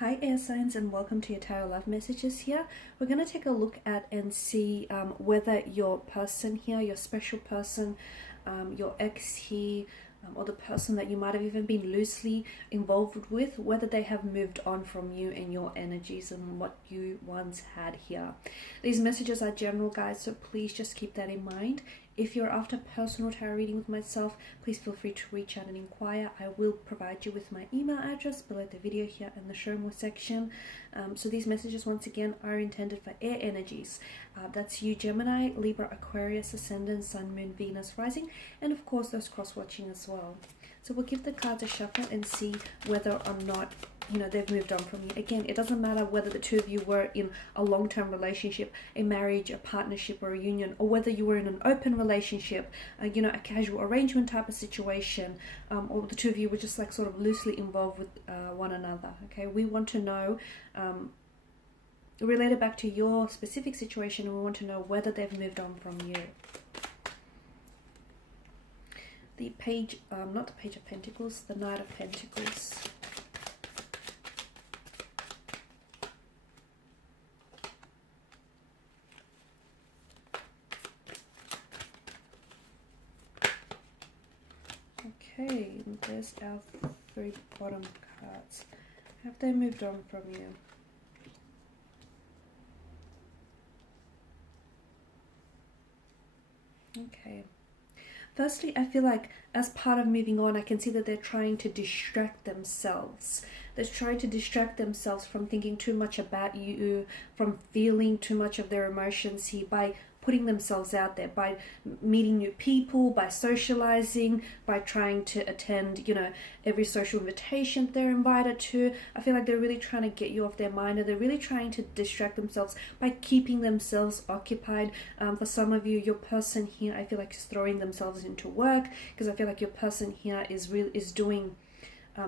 Hi air signs, and welcome to your tarot love messages here. We're going to take a look at and see whether your person here, your special person, your ex here, or the person that you might have even been loosely involved with, whether they have moved on from you and your energies and what you once had here. These messages are general, guys, so please just keep that in mind. If you're after personal tarot reading with myself, please feel free to reach out and inquire. I will provide you with my email address below the video here in the show more section. So these messages, once again, are intended for air energies. That's you, Gemini, Libra, Aquarius, Ascendant, Sun, Moon, Venus, Rising, and of course those cross-watching as well. So we'll give the cards a shuffle and see whether or not, they've moved on from you. Again, it doesn't matter whether the two of you were in a long-term relationship, a marriage, a partnership, or a union, or whether you were in an open relationship, a casual arrangement type of situation, or the two of you were just like sort of loosely involved with one another. Okay, we want to know, relate it back to your specific situation, and we want to know whether they've moved on from you. The page, not the Page of Pentacles, the Knight of Pentacles. Okay, there's our three bottom cards. Have they moved on from you? Okay. Firstly, I feel like as part of moving on, I can see that they're trying to distract themselves. They're trying to distract themselves from thinking too much about you, from feeling too much of their emotions here by putting themselves out there, by meeting new people, by socializing, by trying to attend, every social invitation they're invited to. I feel like they're really trying to get you off their mind, and they're really trying to distract themselves by keeping themselves occupied. For some of you, your person here, I feel like is throwing themselves into work, because I feel like your person here is doing,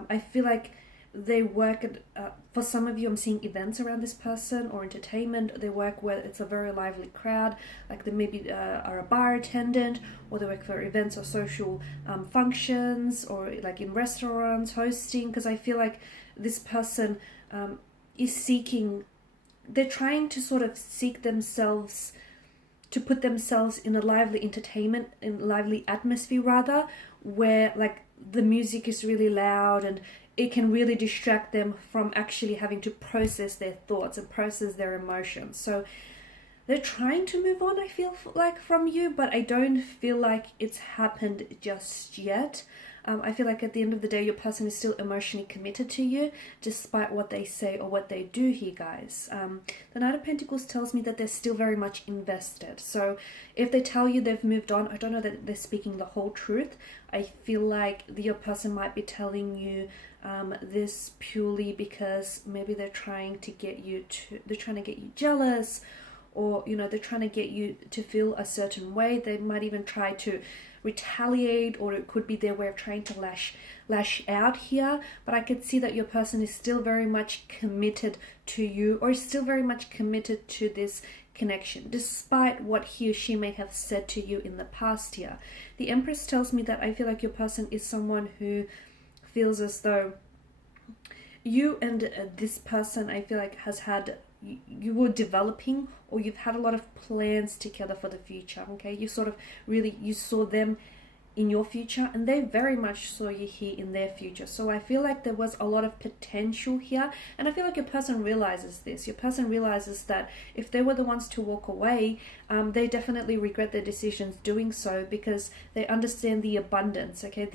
I feel like they work at, for some of you, I'm seeing events around this person or entertainment. They work where it's a very lively crowd, like they maybe are a bar attendant, or they work for events or social functions, or like in restaurants, hosting, because I feel like this person is seeking, they're trying to sort of seek themselves, to put themselves in a lively entertainment, in lively atmosphere rather, where like the music is really loud and it can really distract them from actually having to process their thoughts and process their emotions. So they're trying to move on, I feel like, from you, but I don't feel like it's happened just yet. I feel like at the end of the day, your person is still emotionally committed to you, despite what they say or what they do here, guys. The Knight of Pentacles tells me that they're still very much invested. So if they tell you they've moved on, I don't know that they're speaking the whole truth. I feel like your person might be telling you this purely because maybe they're trying to get you jealous, or they're trying to get you to feel a certain way. They might even try to retaliate, or it could be their way of trying to lash out here. But I could see that your person is still very much committed to you, or is still very much committed to this connection, despite what he or she may have said to you in the past here. The Empress tells me that I feel like your person is someone who feels as though you and this person, I feel like, has had, you were developing, or you've had a lot of plans together for the future. Okay, you sort of really, you saw them in your future, and they very much saw you here in their future. So I feel like there was a lot of potential here, and I feel like your person realizes this. Your person realizes that if they were the ones to walk away, they definitely regret their decisions doing so, because they understand the abundance, okay,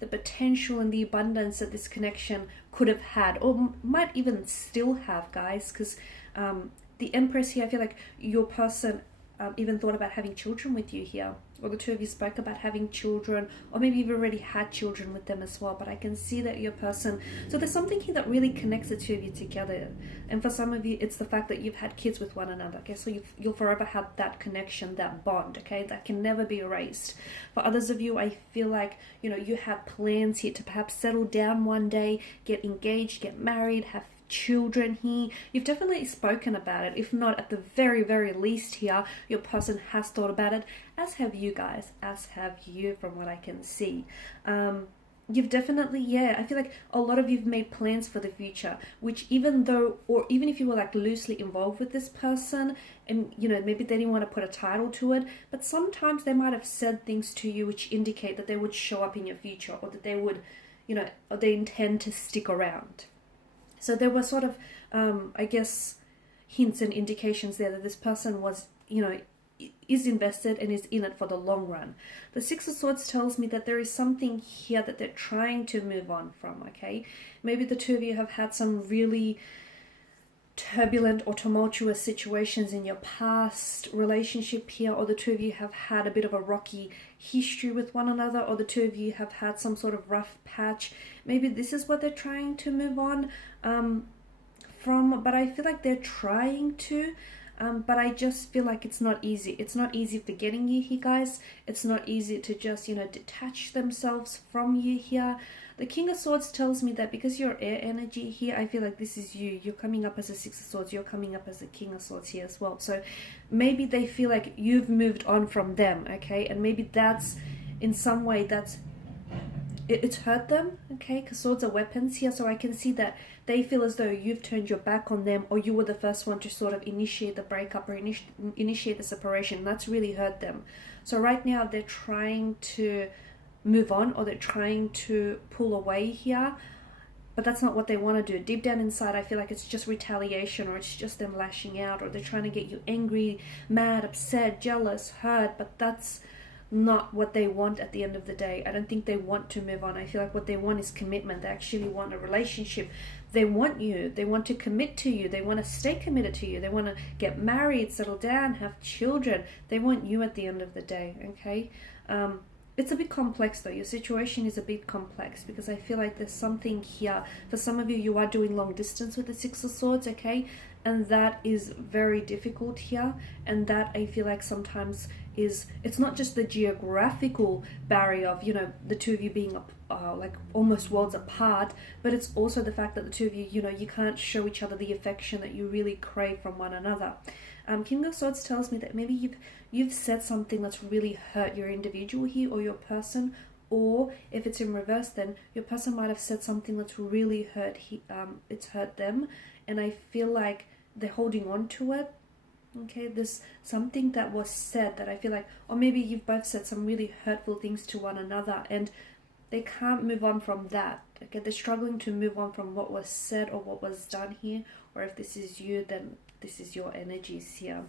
the potential and the abundance that this connection could have had, or might even still have, guys, because the Empress here, I feel like your person even thought about having children with you here, or the two of you spoke about having children, or maybe you've already had children with them as well. But I can see that your person, so there's something here that really connects the two of you together. And for some of you, it's the fact that you've had kids with one another, okay? So you'll forever have that connection, that bond, okay? That can never be erased. For others of you, I feel like, you have plans here to perhaps settle down one day, get engaged, get married, have children here. You've definitely spoken about it. If not, at the very, very least here, your person has thought about it, as have you guys, as have you, from what I can see. You've definitely, yeah, I feel like a lot of you've made plans for the future, which even though, or even if you were like loosely involved with this person and, you know, maybe they didn't want to put a title to it, but sometimes they might have said things to you which indicate that they would show up in your future, or that they would, you know, or they intend to stick around. So there were sort of, I guess, hints and indications there that this person was, you know, is invested and is in it for the long run. The Six of Swords tells me that there is something here that they're trying to move on from, okay? Maybe the two of you have had some really turbulent or tumultuous situations in your past relationship here, or the two of you have had a bit of a rocky history with one another, or the two of you have had some sort of rough patch. Maybe this is what they're trying to move on from, but I feel like they're trying to. But I just feel like it's not easy. It's not easy forgetting you here, guys. It's not easy to just, you know, detach themselves from you here. The King of Swords tells me that because you're air energy here, I feel like this is you. You're coming up as a Six of Swords. You're coming up as a King of Swords here as well. So maybe they feel like you've moved on from them, okay? And maybe that's, in some way, that's it's hurt them, okay? Because swords are weapons here, so I can see that they feel as though you've turned your back on them, or you were the first one to sort of initiate the breakup or initiate the separation. That's really hurt them. So right now they're trying to move on, or they're trying to pull away here, but that's not what they want to do. Deep down inside, I feel like it's just retaliation, or it's just them lashing out, or they're trying to get you angry, mad, upset, jealous, hurt, but that's not what they want at the end of the day. I don't think they want to move on. I feel like what they want is commitment. They actually want a relationship. They want you. They want to commit to you. They want to stay committed to you. They want to get married, settle down, have children. They want you at the end of the day, okay? It's a bit complex though. Your situation is a bit complex, because I feel like there's something here. For some of you, you are doing long distance with the Six of Swords, okay? And that is very difficult here. And that, I feel like, sometimes is, it's not just the geographical barrier of, you know, the two of you being like almost worlds apart, but it's also the fact that the two of you, you know, you can't show each other the affection that you really crave from one another. King of Swords tells me that maybe you've said something that's really hurt your individual here, or your person, or if it's in reverse, then your person might have said something that's really hurt it's hurt them, and I feel like they're holding on to it. Okay, there's something that was said that I feel like, or maybe you've both said some really hurtful things to one another, and they can't move on from that. Okay, they're struggling to move on from what was said or what was done here, or if this is you, then this is your energies here.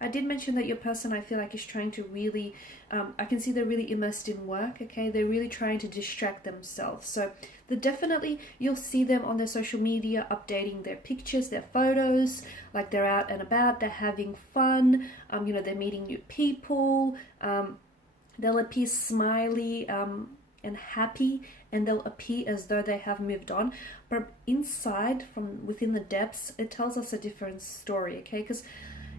I did mention that your person, I feel like, is trying to really, I can see they're really immersed in work, okay? They're really trying to distract themselves. So definitely, you'll see them on their social media updating their pictures, their photos, like they're out and about, they're having fun, you know, they're meeting new people, they'll appear smiley and happy, and they'll appear as though they have moved on. But inside, from within the depths, it tells us a different story, okay? Because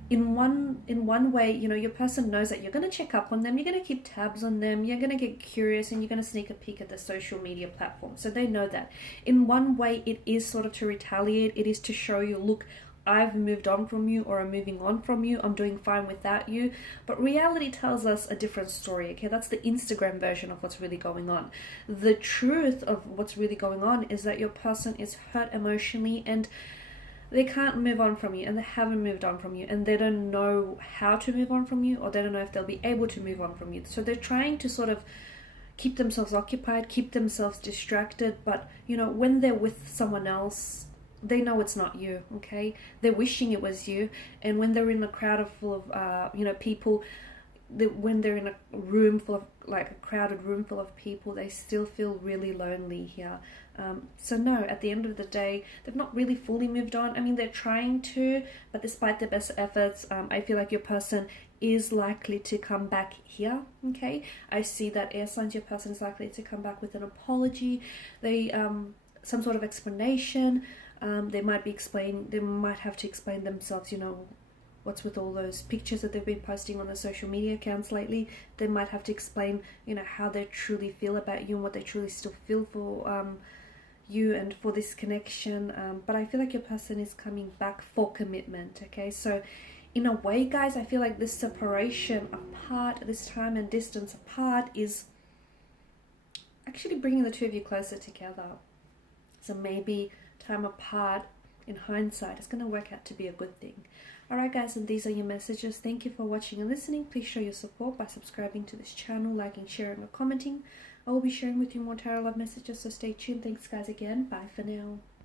in one way, you know, your person knows that you're going to check up on them, you're going to keep tabs on them, you're going to get curious, and you're going to sneak a peek at the social media platform. So they know that. In one way, it is sort of to retaliate. It is to show you, look, I've moved on from you, or I'm moving on from you, I'm doing fine without you. But reality tells us a different story, okay? That's the Instagram version of what's really going on. The truth of what's really going on is that your person is hurt emotionally, and they can't move on from you, and they haven't moved on from you, and they don't know how to move on from you, or they don't know if they'll be able to move on from you. So they're trying to sort of keep themselves occupied, keep themselves distracted, but, you know, when they're with someone else, they know it's not you, okay? They're wishing it was you, and when they're in a crowd full of, you know, people, when they're in a room full of, like a crowded room full of people, they still feel really lonely here. So no, at the end of the day, they've not really fully moved on. I mean, they're trying to, but despite their best efforts, I feel like your person is likely to come back here, okay? I see that air signs, your person is likely to come back with an apology, some sort of explanation. They might have to explain themselves, you know, what's with all those pictures that they've been posting on the social media accounts lately. They might have to explain, you know, how they truly feel about you and what they truly still feel for you and for this connection. But I feel like your person is coming back for commitment, okay? So in a way, guys, I feel like this separation apart, this time and distance apart, is actually bringing the two of you closer together. So maybe time apart, in hindsight, it's going to work out to be a good thing. Alright guys, and these are your messages. Thank you for watching and listening. Please show your support by subscribing to this channel, liking, sharing or commenting. I will be sharing with you more tarot love messages, so stay tuned. Thanks guys again. Bye for now.